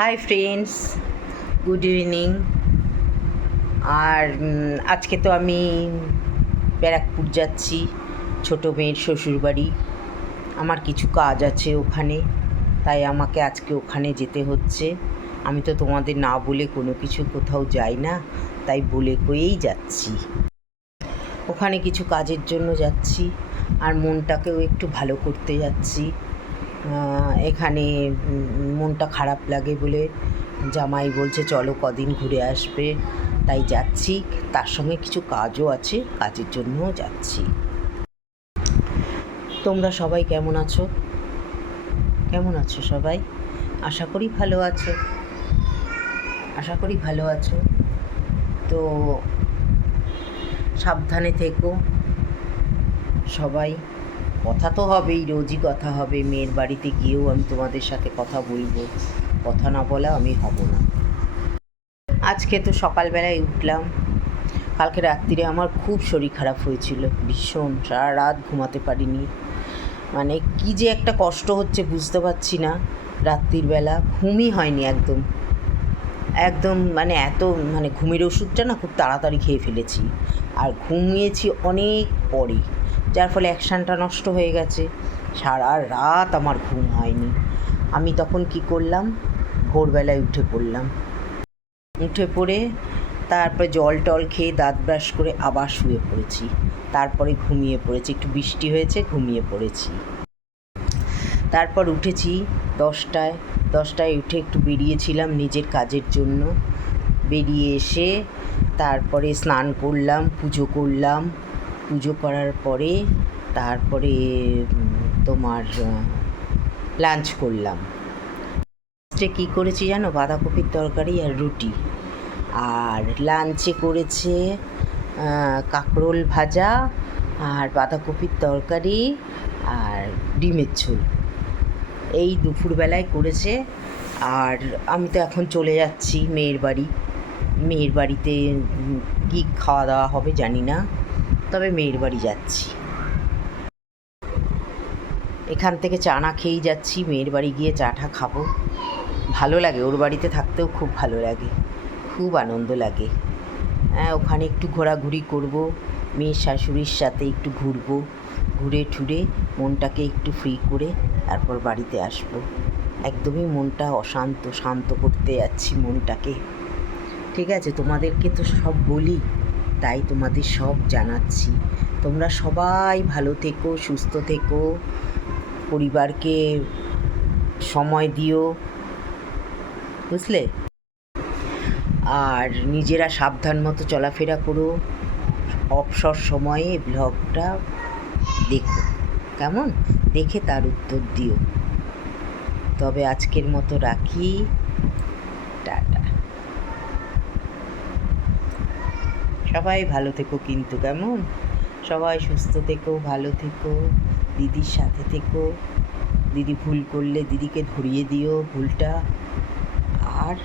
High friends, good evening. আর আজকে তো আমি ব্যারাকপুর যাচ্ছি, ছোটো মেয়ের শ্বশুরবাড়ি। আমার কিছু কাজ আছে ওখানে, তাই আমাকে আজকে ওখানে যেতে হচ্ছে। আমি তো তোমাদের না বলে কোনো কিছু কোথাও যাই না, তাই বলে কয়েই যাচ্ছি। ওখানে কিছু কাজের জন্য যাচ্ছি, আর মনটাকেও একটু ভালো করতে যাচ্ছি। এখানে মনটা খারাপ লাগে বলে জামাই বলছে চলো কদিন ঘুরে আসবে, তাই যাচ্ছি। তার সঙ্গে কিছু কাজও আছে, কাজের জন্যও যাচ্ছি। তোমরা সবাই কেমন আছো? কেমন আছো সবাই? আশা করি ভালো আছো, আশা করি ভালো আছো। তো সাবধানে থেকো সবাই। কথা তো হবেই, রোজই কথা হবে। মেয়ের বাড়িতে গিয়েও আমি তোমাদের সাথে কথা বলবো, কথা না বলা আমি হব না। আজকে তো সকালবেলায় উঠলাম। কালকে রাত্রিরে আমার খুব শরীর খারাপ হয়েছিল, ভীষণ, সারা রাত ঘুমাতে পারিনি। মানে কী যে একটা কষ্ট হচ্ছে বুঝতে পারছি না। রাত্রির বেলা ঘুমই হয়নি একদম একদম মানে এত ঘুমের ওষুধটা না খুব তাড়াতাড়ি খেয়ে ফেলেছি, আর ঘুমিয়েছি অনেক পরে, যার ফলে অ্যাকশানটা নষ্ট হয়ে গেছে। সারা রাত আমার ঘুম হয়নি। আমি তখন কি করলাম, ভোরবেলায় উঠে পড়লাম। উঠে পড়ে তারপরে জল টল খেয়ে দাঁত ব্রাশ করে আবার শুয়ে পড়েছি। তারপরে ঘুমিয়ে পড়েছি, একটু বৃষ্টি হয়েছে, ঘুমিয়ে পড়েছি। তারপর উঠেছি 10টায় উঠে একটু বেরিয়েছিলাম নিজের কাজের জন্য। বেরিয়ে এসে তারপরে স্নান করলাম, পুজো করলাম। পুজো করার পরে তারপরে তোমার লাঞ্চ করলাম। কী করেছি জানো? বাঁধাকপির তরকারি আর রুটি। আর লাঞ্চে করেছে কাঁকরোল ভাজা আর বাঁধাকপির তরকারি আর ডিমের ঝোল। এই দুপুরবেলায় করেছে। আর আমি তো এখন চলে যাচ্ছি মেয়ের বাড়ি। মেয়ের বাড়িতে কী খাওয়া দাওয়া হবে জানি না, তবে মেয়ের বাড়ি যাচ্ছি। এখান থেকে চা না খেয়েই যাচ্ছি, মেয়ের বাড়ি গিয়ে চাটা খাবো। ভালো লাগে, ওর বাড়িতে থাকতেও খুব ভালো লাগে, খুব আনন্দ লাগে। ওখানে একটু ঘোরাঘুরি করব, মেয়ের শাশুড়ির সাথে একটু ঘুরবো, ঘুরে ঠুরে মনটাকে একটু ফ্রি করে তারপর বাড়িতে আসব। একদমই মনটা অশান্ত, শান্ত করতে যাচ্ছি মনটাকে। ঠিক আছে, তোমাদেরকে তো সব বলি, তাই তোমাদের সব জানাচ্ছি। তোমরা সবাই ভালো থেকো, সুস্থ থেকো, পরিবারকে সময় দিও, বুঝলে? আর নিজেরা সাবধান মতো চলাফেরা করো। অবসর সময়ে ব্লগটা দেখো, কেমন? দেখে তার উত্তর দিও। তবে আজকের মতো রাখি, টাটা। সবাই ভালো থেকো কিন্তু, কেমন? সবাই সুস্থ থেকো, ভালো থেকো, দিদির সাথে থেকো। দিদি ভুল করলে দিদিকে ধরিয়ে দিও ভুলটা, আর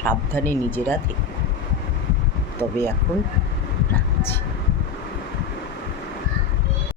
সাবধানে নিজেরা থেকো। তবে এখন রাখছি।